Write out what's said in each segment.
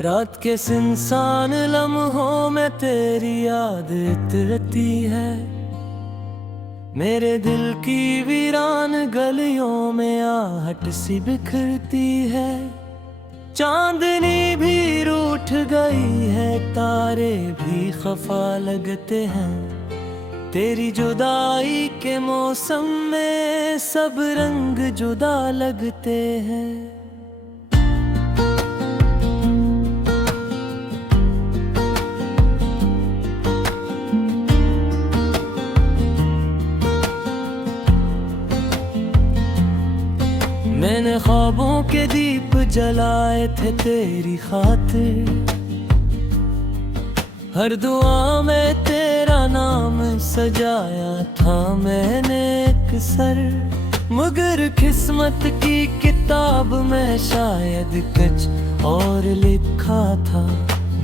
रात के सुनसान लम्हों में तेरी याद इतरती है। मेरे दिल की वीरान गलियों में आहट सी बिखरती है। चांदनी भी रूठ गई है, तारे भी खफा लगते हैं। तेरी जुदाई के मौसम में सब रंग जुदा लगते हैं। मैंने ख्वाबों के दीप जलाए थे तेरी खातिर, हर दुआ में तेरा नाम सजाया था मैंने एक सर। मगर किस्मत की किताब में शायद कुछ और लिखा था।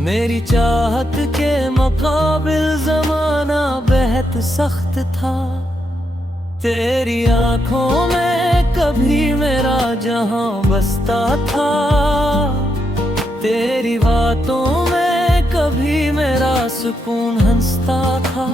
मेरी चाहत के मुकाबिल ज़माना बेहद सख्त था। तेरी आँखों में कभी मेरा जहां बसता था, तेरी बातों में कभी मेरा सुकून हंसता था।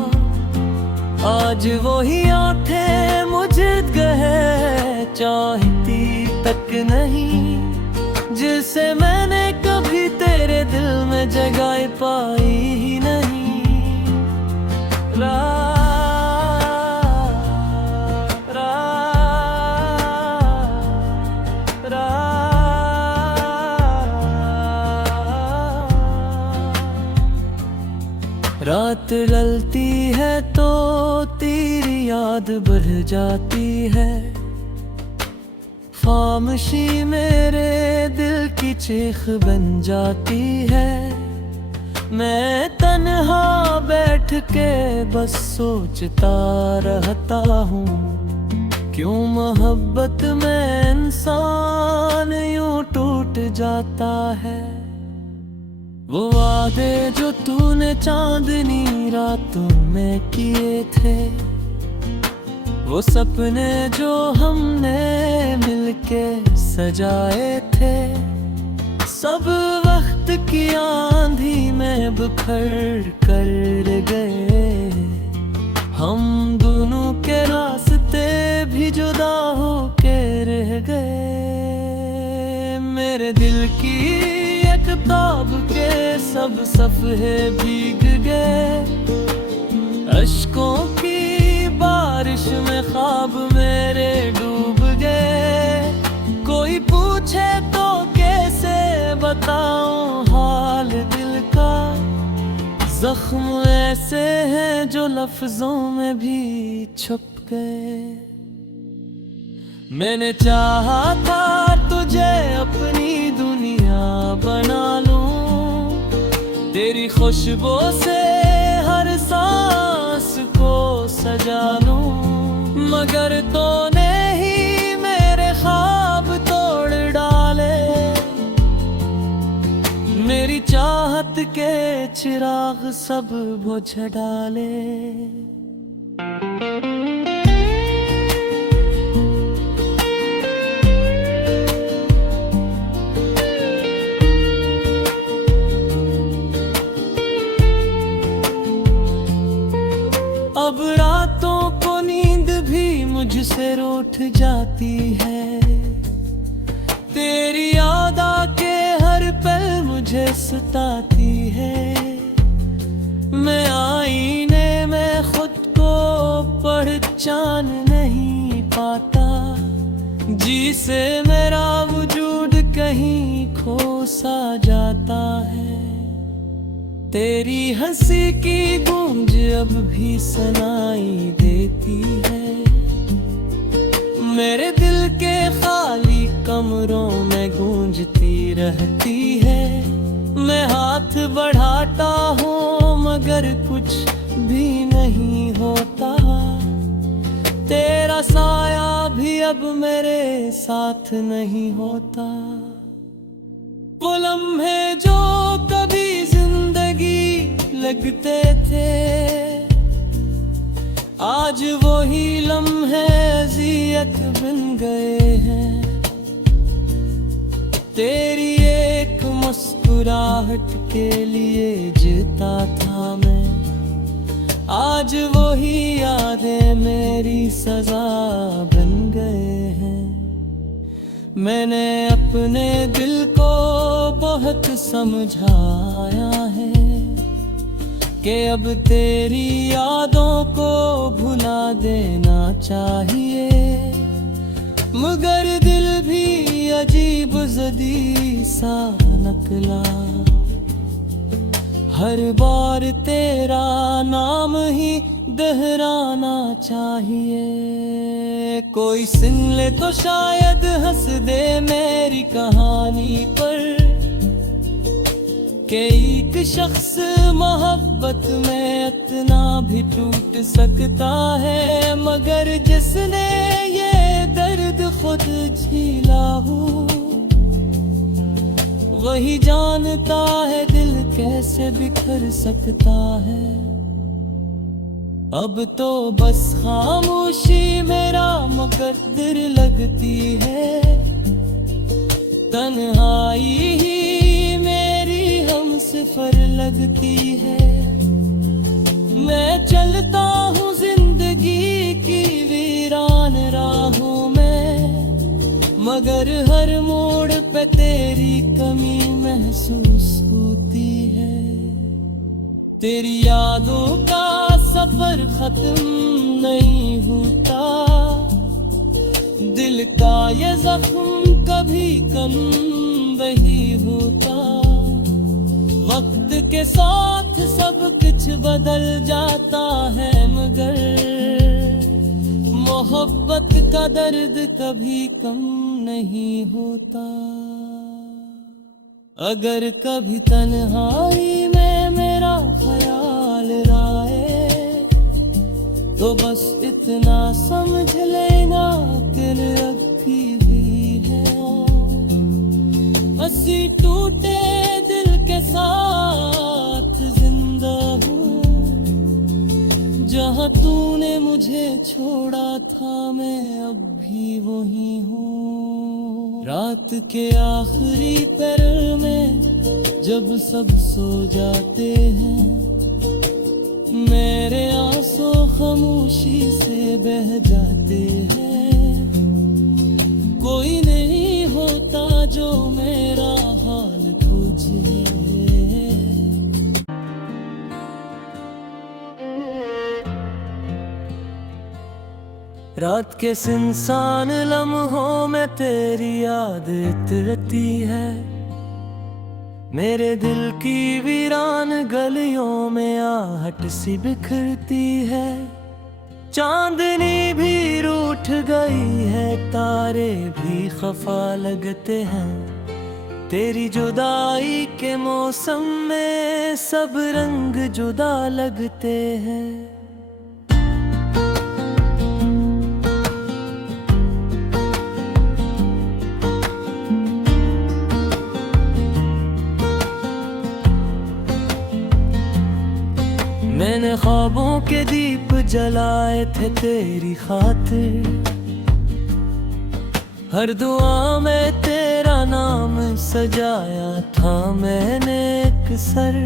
आज वही आंखें मुझे गए चाहती तक नहीं, जिसे मैंने कभी तेरे दिल में जगह पाई ही नहीं। रात ढलती है तो तेरी याद बढ़ जाती है। खामोशी मेरे दिल की चीख बन जाती है। मैं तन्हा बैठ के बस सोचता रहता हूँ, क्यों मोहब्बत में इंसान यूं टूट जाता है। वो वादे जो तूने चांदनी रातों में किए थे, वो सपने जो हमने मिलके सजाए थे, सब वक्त की आंधी में बिखर कर गए। हम दोनों के रास्ते भी जुदा हो के रह गए। मेरे दिल की किताब के सब सफ़े भीग गए। अश्कों की बारिश में ख्वाब मेरे डूब गए। कोई पूछे तो कैसे बताऊं हाल दिल का। जख्म ऐसे हैं जो लफ्जों में भी छुप गए। मैंने चाहा था तुझे अपनी दुनिया बना लूं, तेरी खुशबू से हर सांस को सजा लूं। मगर तूने ही मेरे ख्वाब तोड़ डाले, मेरी चाहत के चिराग सब बुझ डाले। अब रातों को नींद भी मुझसे रूठ जाती है। तेरी याद आके हर पल मुझे सताती है। मैं आईने में खुद को पहचान नहीं पाता, जिसे मेरा वजूद कहीं खो सा जाता है। तेरी हंसी की गूंज अब भी सुनाई देती है। मेरे दिल के खाली कमरों में गूंजती रहती है। मैं हाथ बढ़ाता हूँ मगर कुछ भी नहीं होता। तेरा साया भी अब मेरे साथ नहीं होता। वो लम्हे जो कभी जिंदगी लगते थे, आज वही लम्हे अज़ियत बन गए हैं। तेरी एक मुस्कुराहट के लिए जीता था मैं, आज वही यादें मेरी सजा बन गए हैं। मैंने अपने दिल को बहुत समझाया है कि अब तेरी यादों को भुला देना चाहिए, मगर दिल भी अजीब ज़दी सा निकला। हर बार तेरा नाम ही दोहराना चाहिए। कोई सुन ले तो शायद हंस दे मेरी कहानी पर, कि एक शख्स मोहब्बत में इतना भी टूट सकता है, मगर जिसने ये दर्द खुद झेला हो वही जानता है दिल कैसे बिखर सकता है। अब तो बस खामोशी मेरा मुकद्दर लगती है, तन्हाई ही मेरी हमसफर लगती है। मैं चलता हूँ जिंदगी की वीरान राहों में, मगर हर मोड़ पे तेरी कमी महसूस होती है। तेरी यादों का सफर खत्म नहीं होता, दिल का ये जख्म कभी कम नहीं होता। वक्त के साथ सब कुछ बदल जाता है, मगर मोहब्बत का दर्द कभी कम नहीं होता। अगर कभी तन्हाई में मेरा ख्याल आए तो बस इतना समझ लेना दिल अभी भी है। हंसी टूटे दिल के साथ जिंदा हूँ, जहाँ तूने मुझे छोड़ा था मैं अब भी वही हूँ। रात के आखिरी पहर में जब सब सो जाते हैं, मेरे आंसू खामोशी से बह जाते हैं। कोई नहीं होता जो मेरा हाल पूछे। रात के सुनसान लम्हों में तेरी याद इतरती है, मेरे दिल की वीरान गलियों में आहट सी बिखरती है। चांदनी भी रूठ गई है, तारे भी खफा लगते हैं। तेरी जुदाई के मौसम में सब रंग जुदा लगते हैं। मैंने ख्वाबों के दीप जलाए थे तेरी खातिर, हर दुआ में तेरा नाम सजाया था मैंने एक सर।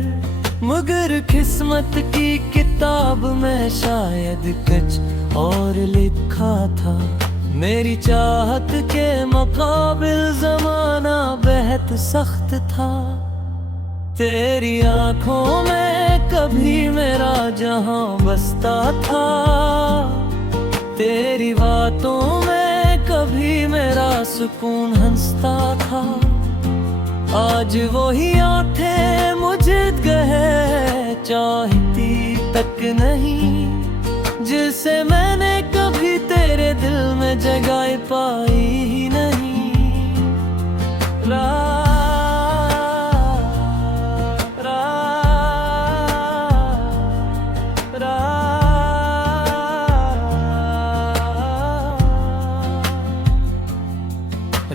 मगर किस्मत की किताब में शायद कुछ और लिखा था। मेरी चाहत के मुकाबिल जमाना बेहद सख्त था। तेरी आंखों में कभी मेरा जहां बसता था, तेरी बातों में कभी मेरा सुकून हंसता था। आज वही आंखें मुझे गए चाहती तक नहीं, जिसे मैंने कभी तेरे दिल में जगह पाई ही नहीं।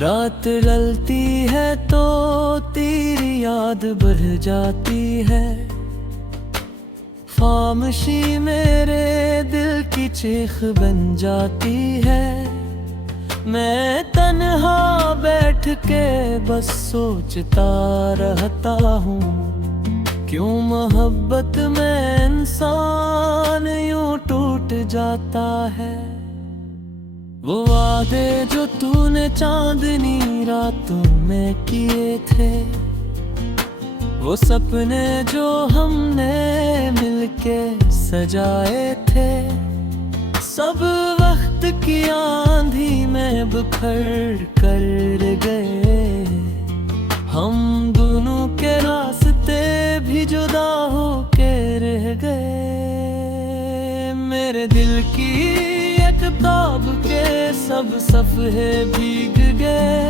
रात ढलती है तो तेरी याद बढ़ जाती है। खामोशी मेरे दिल की चीख बन जाती है। मैं तन्हा बैठ बैठ के बस सोचता रहता हूँ, क्यों मोहब्बत में इंसान यूं टूट जाता है। वो वादे जो तूने चांदनी रातों में किए थे, वो सपने जो हमने मिलके सजाए थे, सब वक्त की आंधी में बिखर कर गए। हम दोनों के रास्ते भी जुदा हो के रह गए। मेरे दिल की एक किताब के सब सफ़े भीग गए,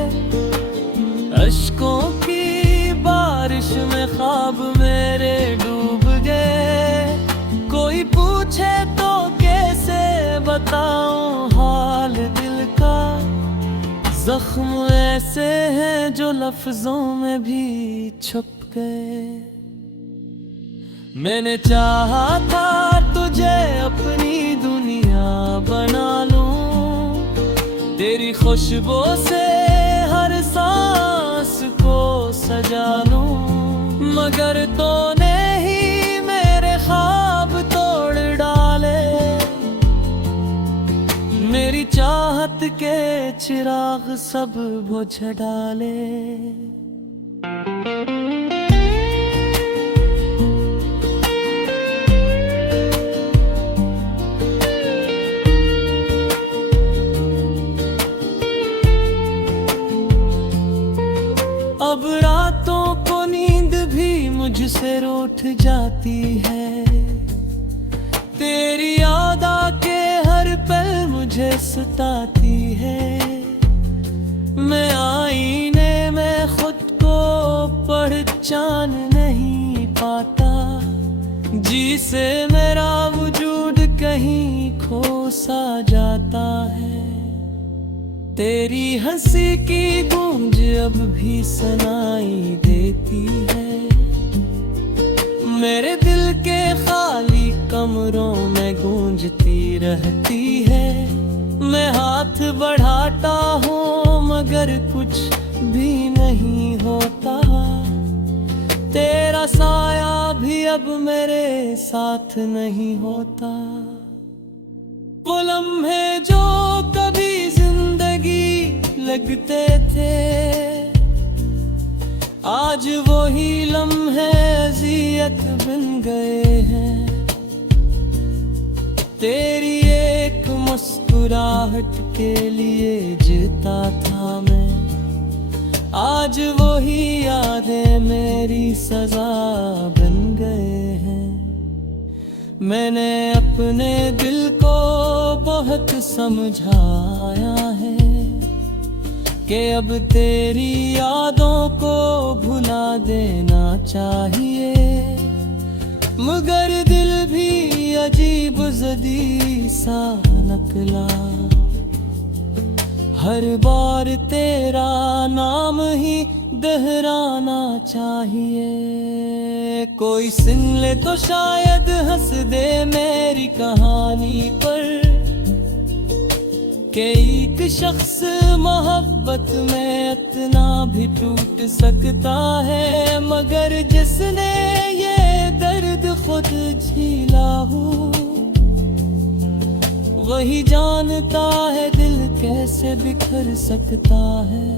अश्कों की बारिश में ख्वाब मेरे डूब गए। कोई पूछे तो कैसे बताऊं हाल दिल का, जख्म ऐसे हैं जो लफ्जों में भी छुप गए। मैंने चाहा था तुझे अपनी दुनिया बना लूं, तेरी खुशबू से हर सांस को सजा लूं, मगर तूने ही मेरे ख्वाब तोड़ डाले। मेरी चाहत के चिराग सब बुझ डाले। अब रातों को नींद भी मुझसे रूठ जाती है, तेरी याद आके हर पल मुझे सताती है। मैं आईने में खुद को पहचान नहीं पाता, जिसे मेरा वजूद कहीं खो सा जाता है। तेरी हंसी की गूंज अब भी सुनाई देती है, मेरे दिल के खाली कमरों में गूंजती रहती है। मैं हाथ बढ़ाता हूँ मगर कुछ भी नहीं होता, तेरा साया भी अब मेरे साथ नहीं होता। वो लम्हे जो कभी जिंदगी लगते थे, आज वही लम्हे अज़ियत बन गए हैं। तेरी एक मुस्कुराहट के लिए जीता था मैं, आज वही यादें मेरी सजा बन गए हैं। मैंने अपने दिल को बहुत समझाया है कि अब तेरी यादों को भुला देना चाहिए, मगर दिल भी अजीब ज़दी सा निकला। हर बार तेरा नाम ही दोहराना चाहिए। कोई सुन ले तो शायद हंस दे मेरी कहानी पर, कि एक शख्स मोहब्बत में इतना भी टूट सकता है, मगर जिसने ये दर्द खुद झेला हो, वही जानता है दिल कैसे बिखर सकता है।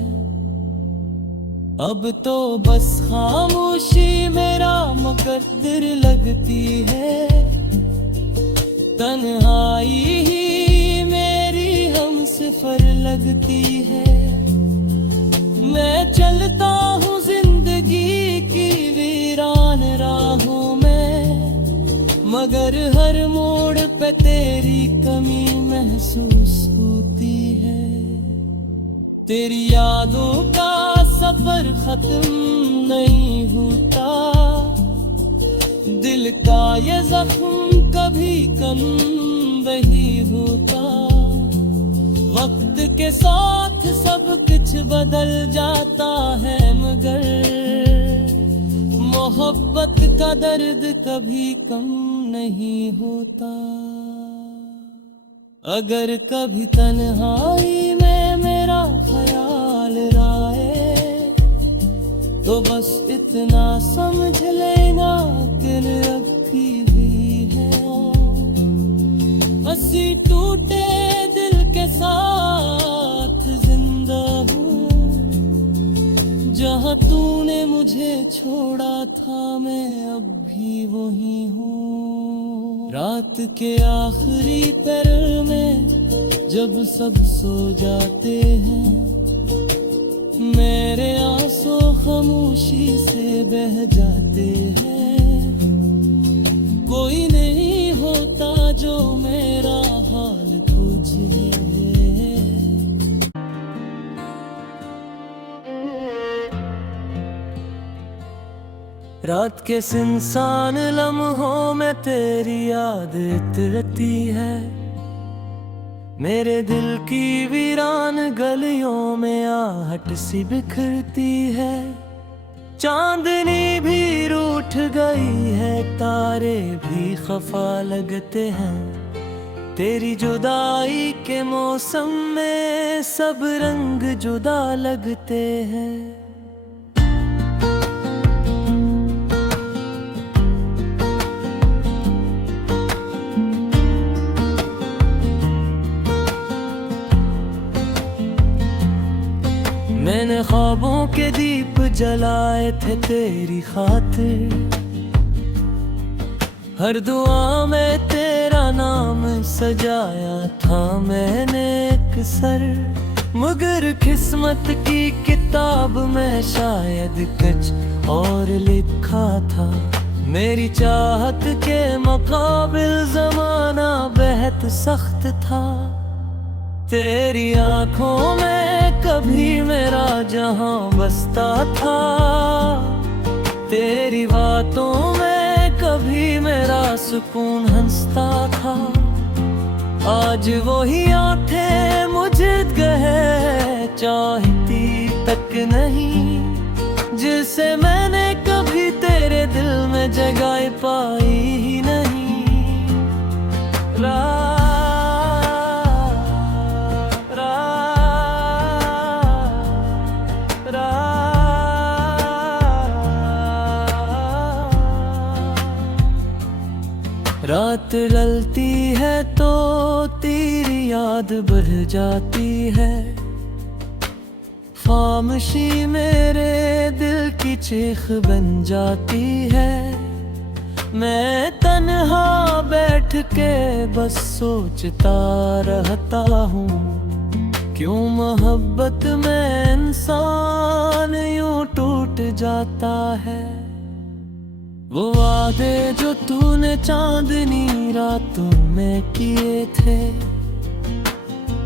अब तो बस खामोशी मेरा मुकद्दर लगती है, तन्हाई ही मेरी हमसफर लगती है। मैं चलता हूँ जिंदगी की वीरान राहों में, मगर हर मोड़ पे तेरी कमी महसूस होती है। तेरी यादों का सफर खत्म नहीं होता, दिल का ये जख्म कभी कम नहीं होता। वक्त के साथ सब कुछ बदल जाता है, मगर मोहब्बत का दर्द कभी कम नहीं होता। अगर कभी तन्हाई में मेरा ख्याल आए इतना समझ लेना दिल अब भी है। हंसी टूटे दिल के साथ जिंदा हूँ, जहाँ तूने मुझे छोड़ा था मैं अब भी वही हूँ। रात के आखिरी पहर में जब सब सो जाते हैं, मेरे आंसू खामोशी से बह जाते हैं। कोई नहीं होता जो मेरा हाल पूछे। रात के सुनसान लम्हों में तेरी याद इतरती है, मेरे दिल की वीरान गलियों में आहट सी बिखरती है। चांदनी भी रूठ गई है, तारे भी खफा लगते हैं। तेरी जुदाई के मौसम में सब रंग जुदा लगते हैं। मैंने ख्वाबों के दीप जलाए थे तेरी खातिर, हर दुआ में तेरा नाम सजाया था मैंने एक सर। मगर किस्मत की किताब में शायद कुछ और लिखा था। मेरी चाहत के मुकाबिल जमाना बेहद सख्त था। तेरी आंखों में कभी मेरा जहां बसता था, तेरी बातों में कभी मेरा सुकून हंसता था। आज वही आंखें मुझे गए चाहती तक नहीं, जिसे मैंने कभी तेरे दिल में जगह पाई ही नहीं। रात ढलती है तो तेरी याद बढ़ जाती है। खामोशी मेरे दिल की चीख बन जाती है। मैं तन्हा बैठ के बस सोचता रहता हूँ, क्यों मोहब्बत में इंसान यूं टूट जाता है। वो वादे जो तूने चांदनी रातों में किए थे,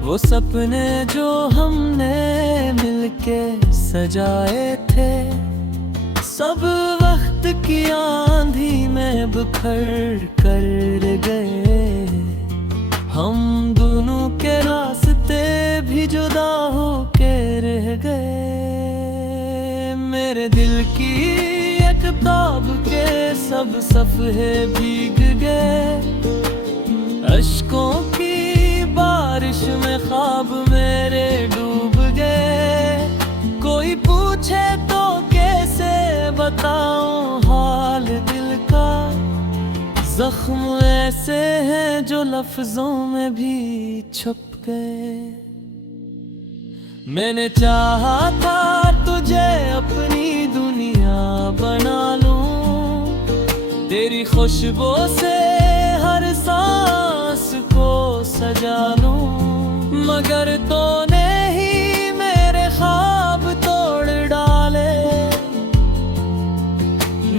वो सपने जो हमने मिलके सजाए थे, सब वक्त की आंधी में बिखर कर गए। हम दोनों के रास्ते भी जुदा हो के रह गए। मेरे दिल की किताब के सब सफ़े भीग गए। अश्कों की बारिश में ख्वाब मेरे डूब गए। कोई पूछे तो कैसे बताऊं हाल दिल का। जख्म ऐसे हैं जो लफ्जों में भी छुप गए। मैंने चाहा था तुझे अपनी दुनिया बना लूं, तेरी खुशबू से हर सांस को सजा लूं। मगर तूने ही मेरे ख्वाब तोड़ डाले,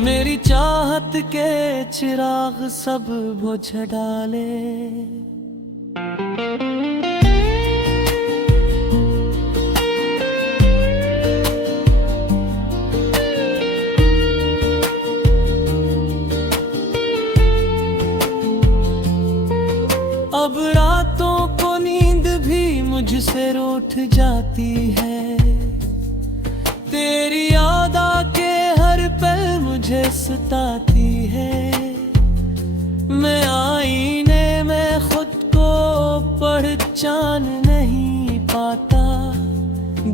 मेरी चाहत के चिराग सब बुझ डाले। अब रातों को नींद भी मुझसे रूठ जाती है। तेरी याद आके हर पल मुझे सताती है। मैं आईने में खुद को पहचान नहीं पाता,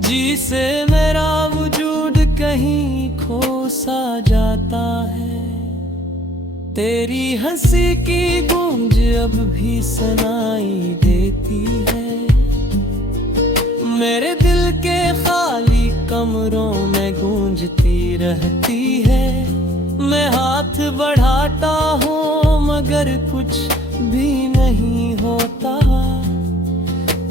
जिसे मेरा वजूद कहीं खो सा जाता है। तेरी हंसी की गूंज अब भी सुनाई देती है। मेरे दिल के खाली कमरों में गूंजती रहती है। मैं हाथ बढ़ाता हूँ मगर कुछ भी नहीं होता।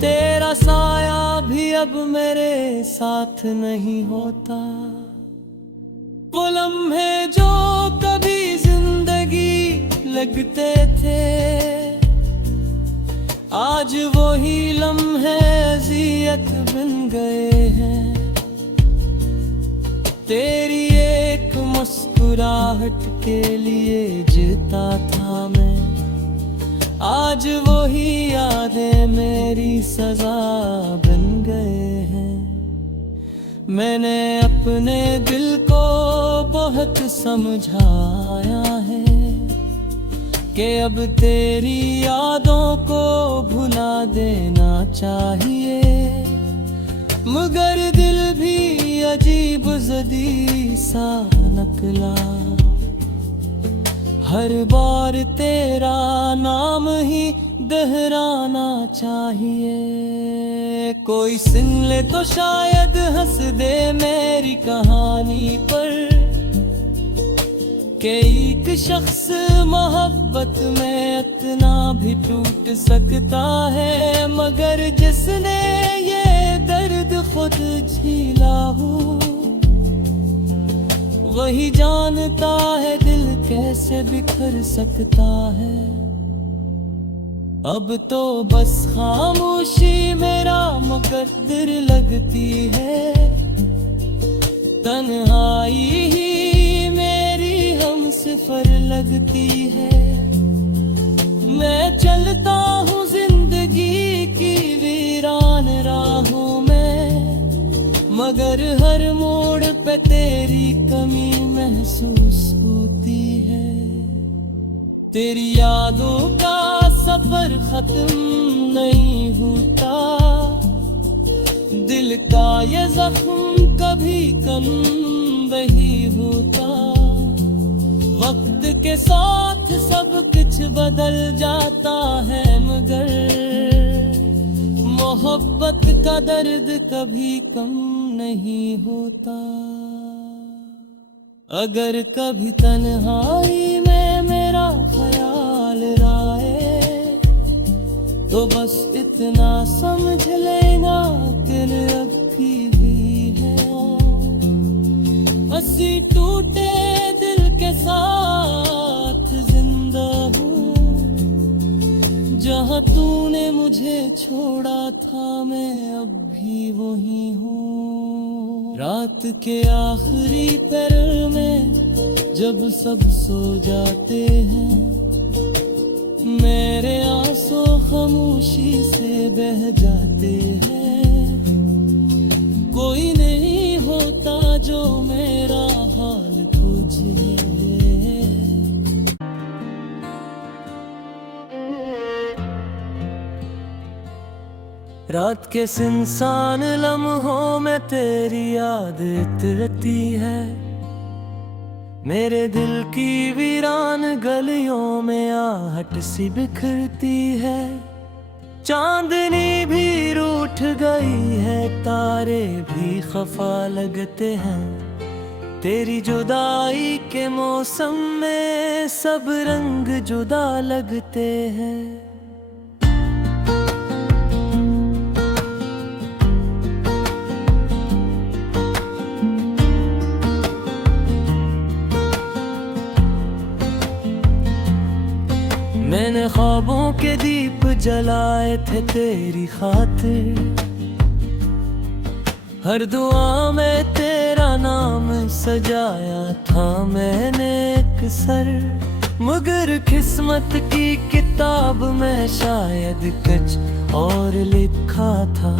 तेरा साया भी अब मेरे साथ नहीं होता। वो लम्हे जो कभी जिंदगी लगते थे, आज वही लम्हे अज़ियत बन गए हैं। तेरी एक मुस्कुराहट के लिए जीता था मैं, आज वही यादें मेरी सजा बन गए हैं। मैंने अपने दिल को बहुत समझाया है कि अब तेरी यादों को भुला देना चाहिए, मगर दिल भी अजीब ज़दी सा निकला। हर बार तेरा नाम ही दोहराना चाहिए। कोई सुन ले तो शायद हंस दे मेरी कहानी पर, कि एक शख्स मोहब्बत में इतना भी टूट सकता है, मगर जिसने ये दर्द खुद झेला हो वही जानता है दिल कैसे बिखर सकता है। अब तो बस खामोशी मेरा मुकद्दर लगती है, तन्हाई ही मेरी हमसफर लगती है। मैं चलता हूँ जिंदगी की वीरान राहों में, मगर हर मोड़ पे तेरी कमी महसूस होती है। तेरी यादों का सफर खत्म नहीं होता, दिल का ये जख्म कभी कम नहीं होता। वक्त के साथ सब कुछ बदल जाता है, मगर मोहब्बत का दर्द कभी कम नहीं होता। अगर कभी तन्हाई में मेरा ख्याल आए तो बस इतना समझ लेना दिल अभी भी है। हंसी टूटे दिल के साथ जिंदा हूँ, जहाँ तूने मुझे छोड़ा था मैं अब भी वही हूँ। रात के आखिरी पहर में जब सब सो जाते हैं, मेरे आंसू खामोशी से बह जाते हैं। कोई नहीं होता जो मेरा हाल पूछे। रात के सुनसान लम्हों में तेरी याद इतरती है। मेरे दिल की वीरान गलियों में आहट सी बिखरती है। चांदनी भी रूठ गई है, तारे भी खफा लगते हैं। तेरी जुदाई के मौसम में सब रंग जुदा लगते हैं। मैंने ख्वाबों के दीप जलाए थे तेरी खातिर, हर दुआ में तेरा नाम सजाया था मैंने एक सर। मगर किस्मत की किताब में शायद कुछ और लिखा था।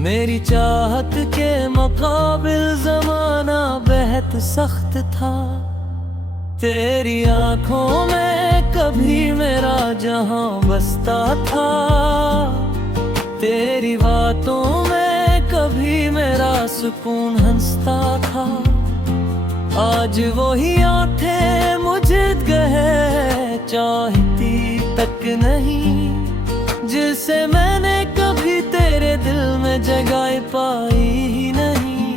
मेरी चाहत के मुकाबिल जमाना बेहद सख्त था। तेरी आंखों में कभी मेरा जहां बसता था, तेरी बातों में कभी मेरा सुकून हंसता था। आज वही आंखें मुझे कहे चाहती तक नहीं, जिसे मैंने कभी तेरे दिल में जगह पाई ही नहीं।